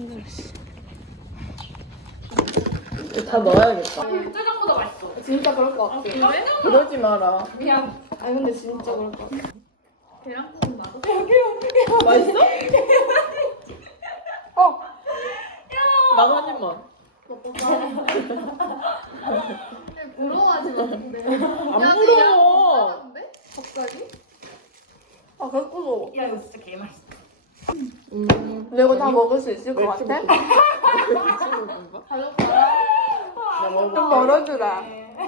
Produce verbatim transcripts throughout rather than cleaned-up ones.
힘들어. 씨. 다 넣어야겠다. 짜장보다 맛있어. 진짜 그럴 것 같아. 아, 그래? 그러지 마라. 미안. 아니 근데 진짜 그럴 것 같아. 계란국은 나도. 맛있어? 어. 나도 한 입만. 부러워하지 마. 근데. 안 부러워. 갑자기? 아 배고파. 야 이거 진짜 개 맛있어. 음. 근데 이거 다 먹을 수 있을 것 같아? 가져가라. 좀 멀어주라.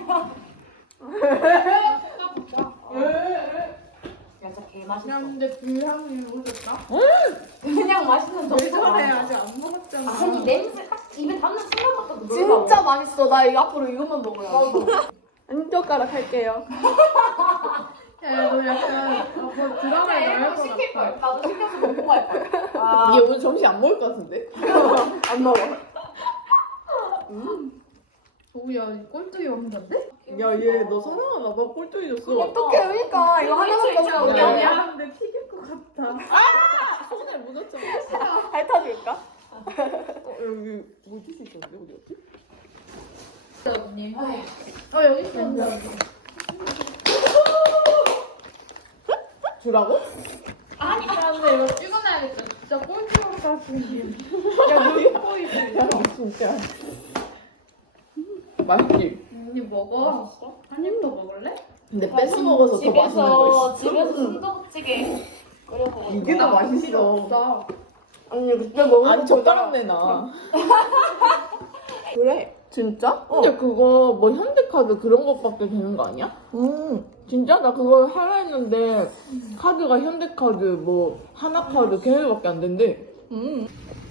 야 진짜 개 맛있어. 야 근데 불향이 오졌다? 그냥 맛있는 왜 정도가 저래 아니야. 아직 안 먹었잖아. 아니 냄새 딱 입에 닿는 순간부터 놀라워. 진짜 맛있어. 나 이거 앞으로 이것만 먹어야 돼. 한 젓가락 할게요. 야너 약간 뭐 드라마에 나올 것 시킬 같아. 걸. 나도 시켜서 먹고 갈 걸. 아. 얘 오늘 점심 안 먹을 것 같은데? 안 먹어. 오야 꼴뚜기 왕자인데? 야, 얘 너 사랑하나 봐. 꼴뚜기 줬어. 어떡해 그러니까 이거 하나밖에 진짜 없어. 야, 야 야. 야 근데 튀길 것 같아. 손에 묻었잖아. 핥아줄까? 어, 여기 묻을 수 있었는데? 어디였지? 언니. 어 여기 있었는데. 주라고? 아니 근데 이거 찍어놔야겠다. 진짜 꼴뚜기 왕자 같은 야 눈이 보이지? 야, 진짜. 맛있지? 언니 먹어. 한 입 더 먹을래? 근데 뺏어 먹어서 더 맛있는 거 집에서 있어. 집에서 순두부찌개 끓여 먹어. 이게 더 맛있어. 없어. 언니 그때 먹은 아니, 거 젓가락 보자. 내놔. 그래? 진짜? 근데 그거 뭐 현대카드 그런 것밖에 되는 거 아니야? 음. 진짜? 나 그거 하라 했는데 카드가 현대카드 뭐 하나카드 걔네밖에 안 된대. 음.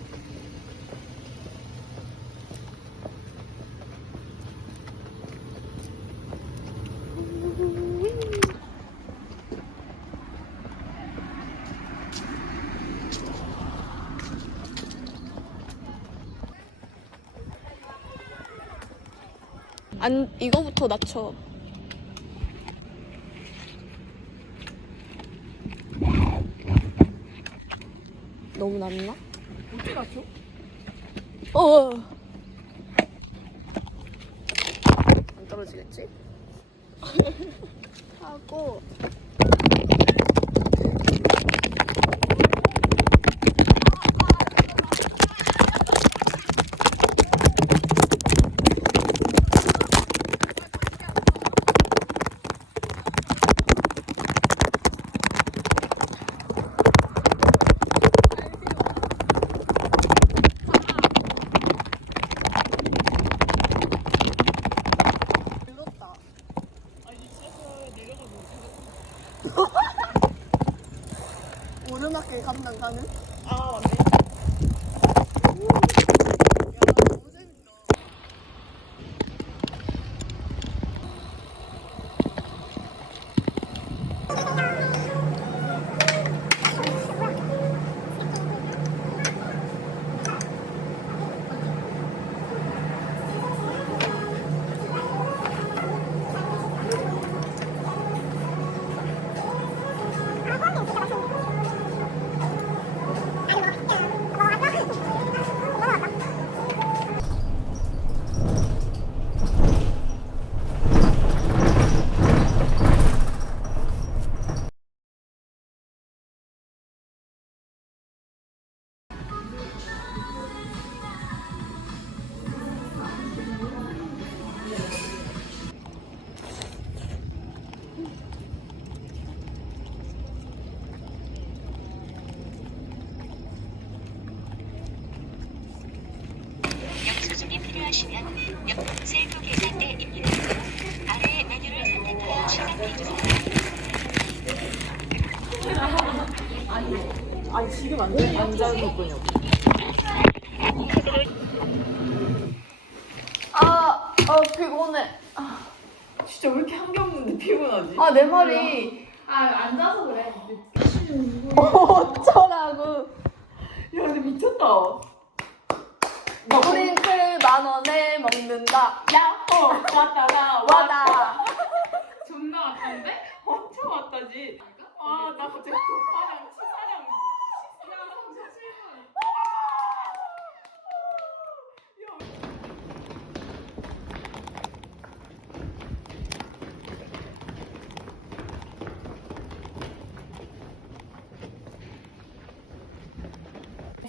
안 이거부터 낮춰. 너무 낮나? 어떻게 맞춰? 어. 안 떨어지겠지? 하고 오르막길 감당 가는? 아, 맞네. 영수증이 필요하시면 셀프 계산대입니다. 아래의 메뉴를 선택하여 시작해주세요. 아니, 지금 안 돼. 안 자는 거냐고. 아, 아 피곤해. 진짜 왜 이렇게 한 게 없는데 피곤하지? 아 내 말이 아 앉아서 그래. 어쩌라고. 야, 근데 미쳤다. 프린트 만 원에 먹는다. 야호 왔다가 와다. 존나 왔던데? 엄청 왔다지. 아, 나 갑자기 도파랑 치사랑.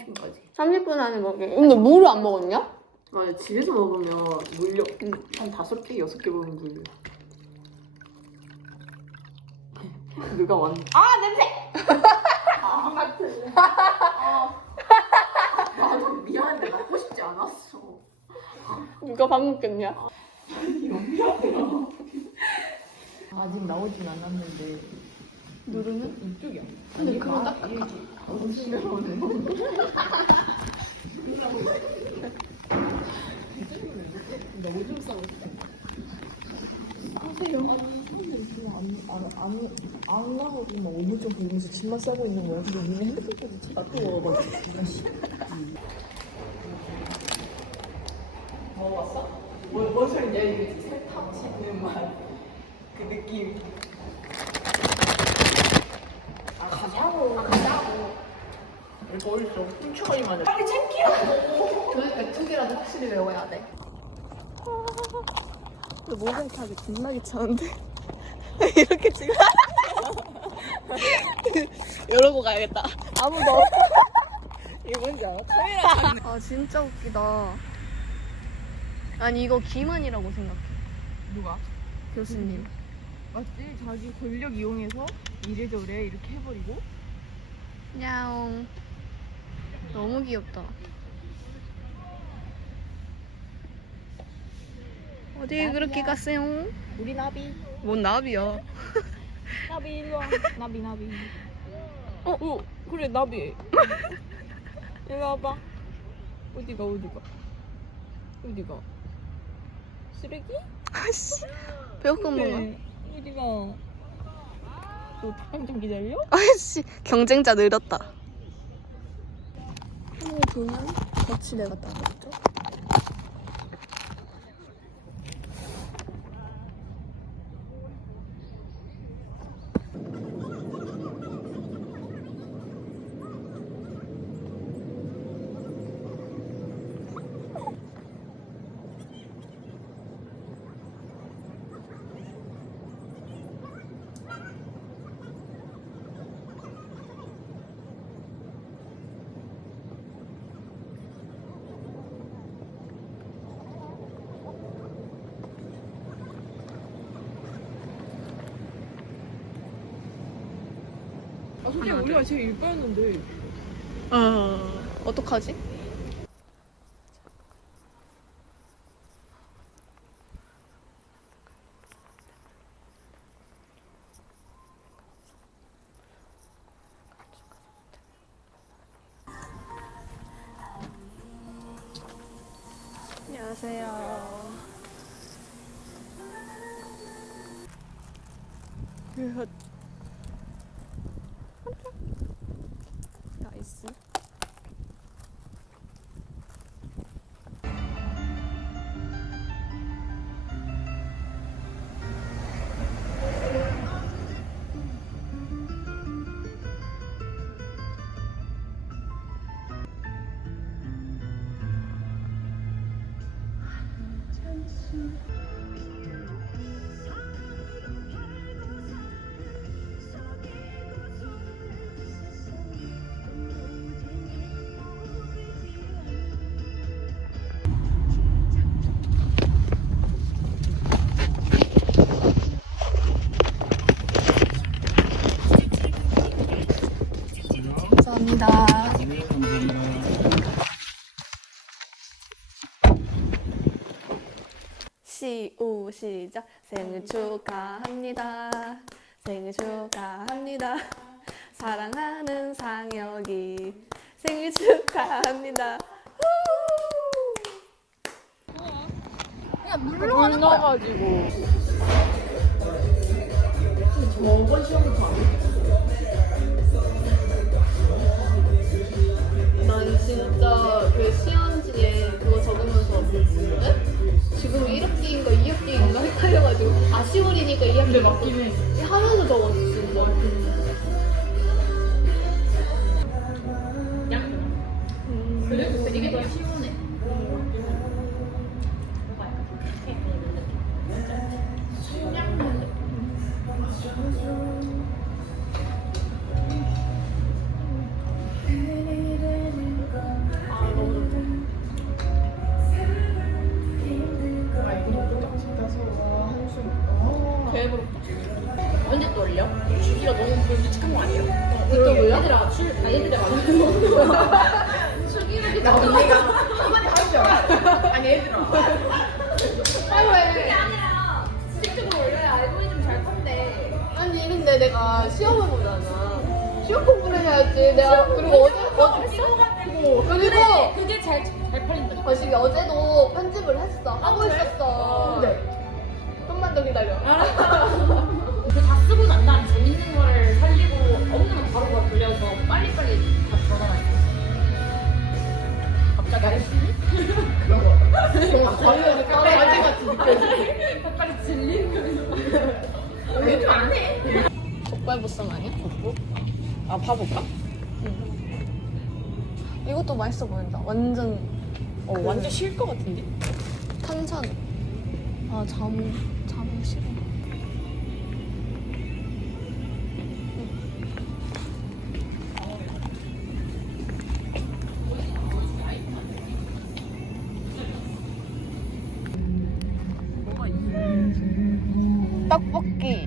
분까지. 삼십 분 안에 먹게. 근데 물을 안 먹었냐? 맞아, 집에서 먹으면 물려 한 다섯 개, 여섯 개 먹으면 물려. 누가 왔? 아 냄새. 아 같은. 나도 미안한데 먹고 싶지 않았어. 누가 밥 먹겠냐? 아직 나오진 않았는데 누르는? 이쪽이야. 근데 그거 딱 나 오줌 싸고 싶다. 하세요. 안 나가고 막 오물좀 보면서 집만 싸고 있는 거야. 근데 니네 핸드폰까지 다 뜨거워가지고. 먹어봤어? 뭐, 뭔 소리냐 이게 설탕 치는 맛그 느낌. 아 가자고. 아 가자고. 이거 어딨어? 훔쳐가기만 해. 빨리 챙기라고. 그러니까 두 개라도 확실히 외워야 돼. 근데 모자이크 하기 존나 귀찮은데. 이렇게 지금 이러고 가야겠다. 아무도 이게 뭔지 알아? 아 진짜 웃기다. 아니 이거 기만이라고 생각해. 누가? 교수님. 맞지? 자기 권력 이용해서 이래저래 이렇게 해버리고. 야옹. 너무 귀엽다. 어디 그렇게 갔어요? 우리 나비. 뭔 나비야? 나비 일로 와. 나비 나비. 어, 어 그래 나비. 일로 와봐. 어디가 어디가 어디가? 쓰레기? 아씨. 배고픈 건가? 네. 어디가? 너 잠깐 좀 기다려? 아씨. 경쟁자 늘었다. 한번 보면 같이 내가 따라했죠. 아 솔직히 우리가 제일 이뻐였는데. 어. 어떡하지? 안녕하세요. 으헛. 나이스. 감사합니다. 시우 시작. 생일 축하합니다. 생일 축하합니다. 사랑하는 상혁이 생일 축하합니다. 물 넣어가지고. 원본 시험부터 안 해. 난 진짜 그 시험지에 그거 적으면서 에? 지금 일 학기인가 이 학기인가 헷갈려가지고 아 시월이니까 이 학기 맞긴 해. 하면서 적었어 진짜. 그래도 이게 더 시원해. 술 아이들이 많이 술기운이 나 언니가 한마디 하죠. 아니 얘들아. 아니 왜? 아니라 실질적으로 원래 알고리즘 잘 탄대. 아니 근데 내가 시험을 보잖아. 시험 공부를 해야지. 내가 그리고 어제 어제 찍어가지고 그리고 그게 잘 잘 팔린다. 거시기 어제도 편집을 했어. 하고 있었어. 좀만 더 기다려. 그다 쓰고 난 다음 재밌는 거를 살리고 없는 거 바로 바로 돌려서 빨리빨리 다 전환할게. 갑자기 알겠니? 자유를 따라 가지 같이 느껴지지. 빨리 질리는 거. 얘들 안 해. 족발보쌈 아니야? 아 봐볼까? 이것도 맛있어 보인다. 완전 어 완전 쉴 것 같은데? 탄산. 아 자무 자무 싫어. 떡볶이.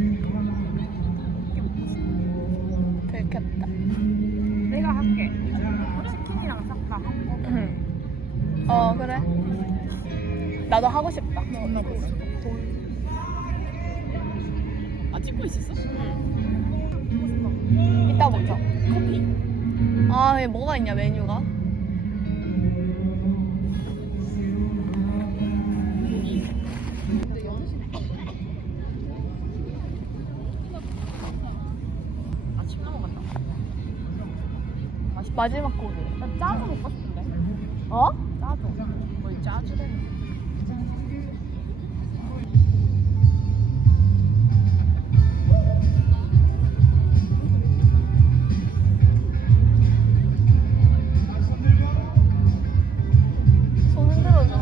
들켰다. 내가 할게. 치킨이랑 싹 다 하고. 어 그래. 나도 하고 싶다. 아 찍고 있었어? 이따 먹자. 커피. 아, 얘 뭐가 있냐 메뉴가? 아침 넘어갔다. 마지막 곡이. 나 짜주 먹고 싶은데. 어? 짜주. 거의 짜주래. 손 흔들어줘.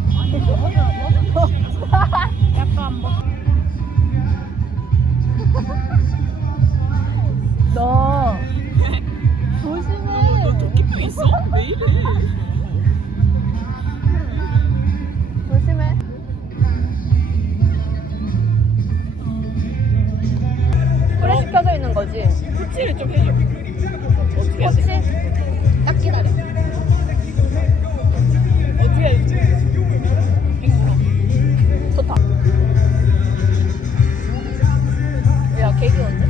약간 뭐. 너 조심해. 너 도끼표 있어? 왜 이래? 조심해. 프레시 켜져 있는 거지? 후치를 좀 해줘. 어떻게 혹시? 하지? 딱 기다려. 어떻게 해야지? 이거 물어. 좋다. 야, 계기 언제?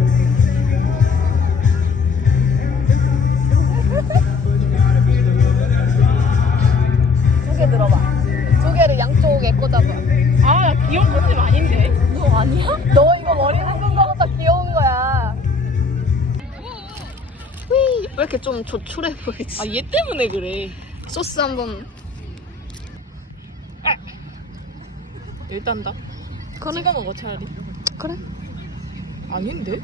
두 개 들어봐. 두 개를 양쪽에 꽂아봐. 아, 나 귀여운 모습 아닌데? 너 아니야? 너 이거 머리 묶은 거보다 귀여운 거야. 휘, 왜 이렇게 좀 조촐해 보이지? 아, 얘 때문에 그래. 소스 한번. 일단 다 그래. 찍어 먹어 차라리. 그래. 아닌데?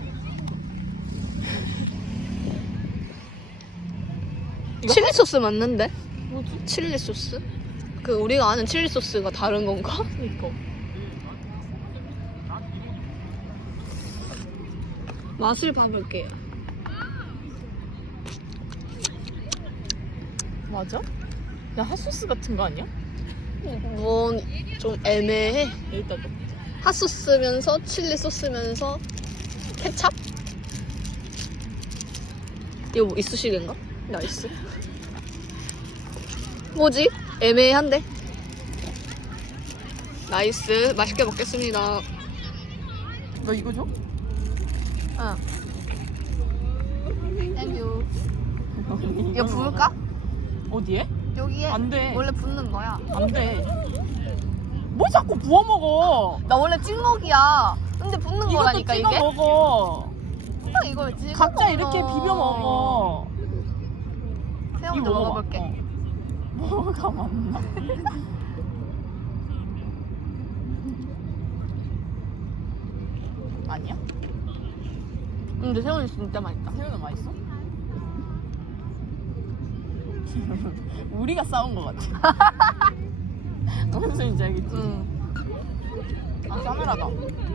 칠리 소스 맞는데? 뭐지? 칠리 소스? 그 우리가 아는 칠리 소스가 다른 건가? 이거. 맛을 봐볼게요. 맞아? 야, 핫소스 같은 거 아니야? 뭐 좀 애매해. 일단 너. 핫소스면서 칠리 소스면서 케찹? 이거 뭐 이쑤시개인가? 나이스. 뭐지? 애매한데? 나이스. 맛있게 먹겠습니다. 너 이거 줘? 응. 땡큐. 이거 부을까? 어디에? 여기에 안 돼. 원래 붓는 거야. 안 돼. 뭐 자꾸 부어 먹어? 나 원래 찍먹이야. 근데 붓는 이것도 거라니까 찍어 이게. 먹어. 딱 이걸 찍어 각자 먹어. 이렇게 비벼 먹어. 새우 이거 먼저 먹어봐. 먹어볼게. 어. 뭐가 맞나? 아니야? 근데 새우는 진짜 맛있다. 새우는 맛있어? 우리가 싸운 것 같아. 무슨 소리인지 알겠지? 응. 아, 싸늘하다.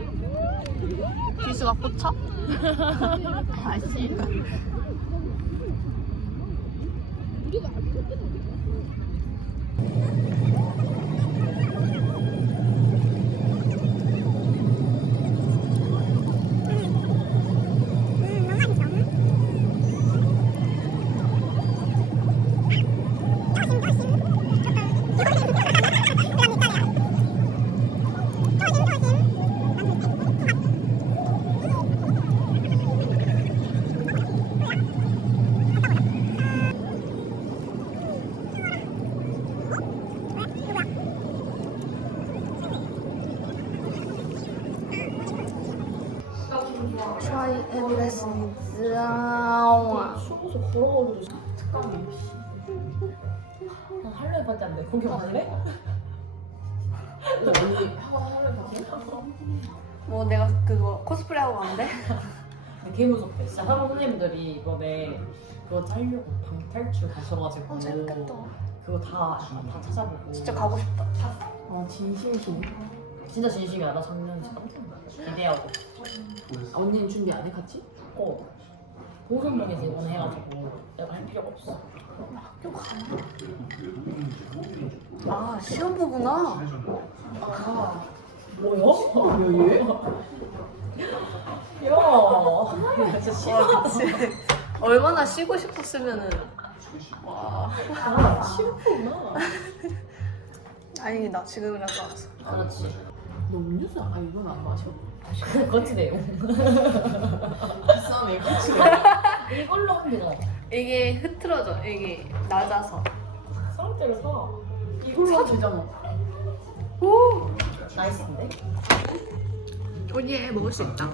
기스가 꽂혀? 아씨. 아, 쉬고서 걸어가기도 싫어. 특강이. 난 할래 받지 않네. 거기 갈래? 언니 하고 할래 받지? 뭐 내가 그거 코스프레 하고 가는데? 개 무섭대. 진짜 학원 선생님들이 이번에 그거 짜려고 방탈출 가셔가지고 어, 재밌겠다. 그거 다, 다 찾아보고 진짜 가고 싶다. 아 진심이시네. 진짜 진심이야. 나 작년 진짜 깜짝 놀랐어. 기대하고 아, 언니는 준비 안 해 같이? 어 보선동에서 이번에 해가지고 내가 할 필요가 없어. 학교 가나? 아, 시험 보구나. 뭐야? 얘? 야 진짜 싫어. 얼마나 쉬고 싶었으면은. 와. 아 싫구나. 다행이다. 지금이라도 알았어. 그렇지. 너 음료수 아 이건 안 마셔? 거치 내용. 비싸네 그치? 이걸로 하면 되잖아. 이게 흐트러져. 이게 낮아서. 쌀 때를 사. 이걸로 하면 되잖아. 오! 나이스인데? 언니 먹을 수 있다.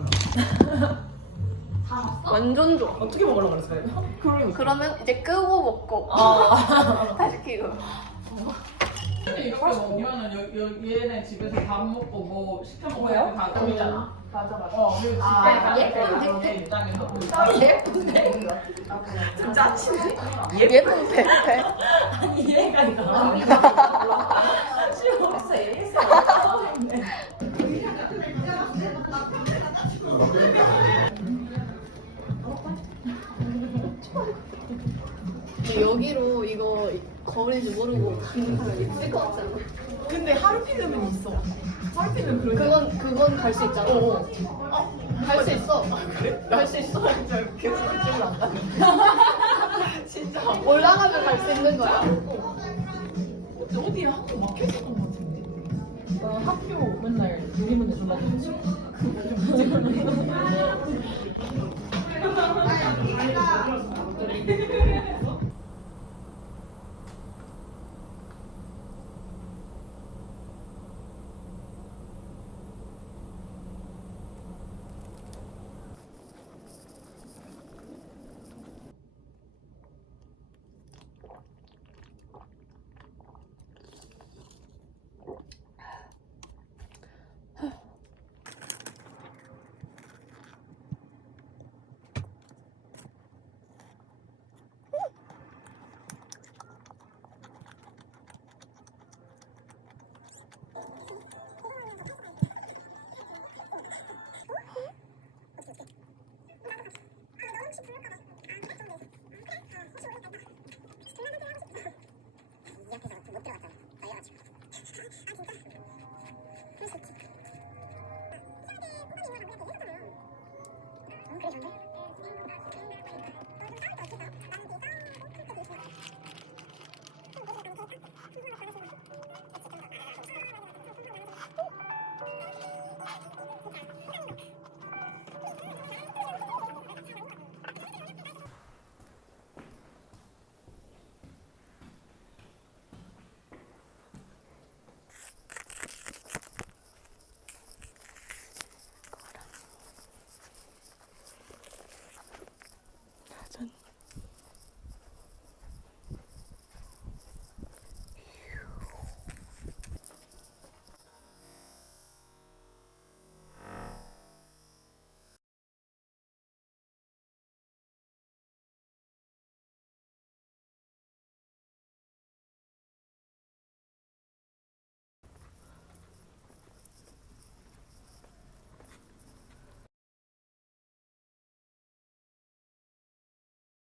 완전 좋아. 어떻게 먹으려고 그랬어? 그러니까. 그러면 이제 끄고 먹고 아. 다시 켜고. 근데 이렇게 먹으면은 여, 여, 얘네 집에서 밥 먹고 뭐 시켜 먹어야 다 그러잖아. 맞아 맞아. 어 그리고 집에 아, 가서 예쁜 내 입장에서 예쁜데? 좀 짜치네. 예쁜 페페. 아니 얘가 이거. 싫어. 에이스. 여기로 이거 거울인지 모르고 있는 사람 있을 것 같지 않아? 근데 하루피는 있어. 하루피는 그런. 그건 그건 갈 수 있잖아. 어, 갈 수 있어. 갈 수 있어. 계속 기억이 안 나. 진짜. 올라가면 갈 수 있는 거야. 어디에 학교 막혔었던 것 같은데. 어, 학교 맨날 유리문에 졸라 줬지. 이 앞에서 못 들어갔잖아. 달려가지고. 아 진짜? 그럴 수 있지.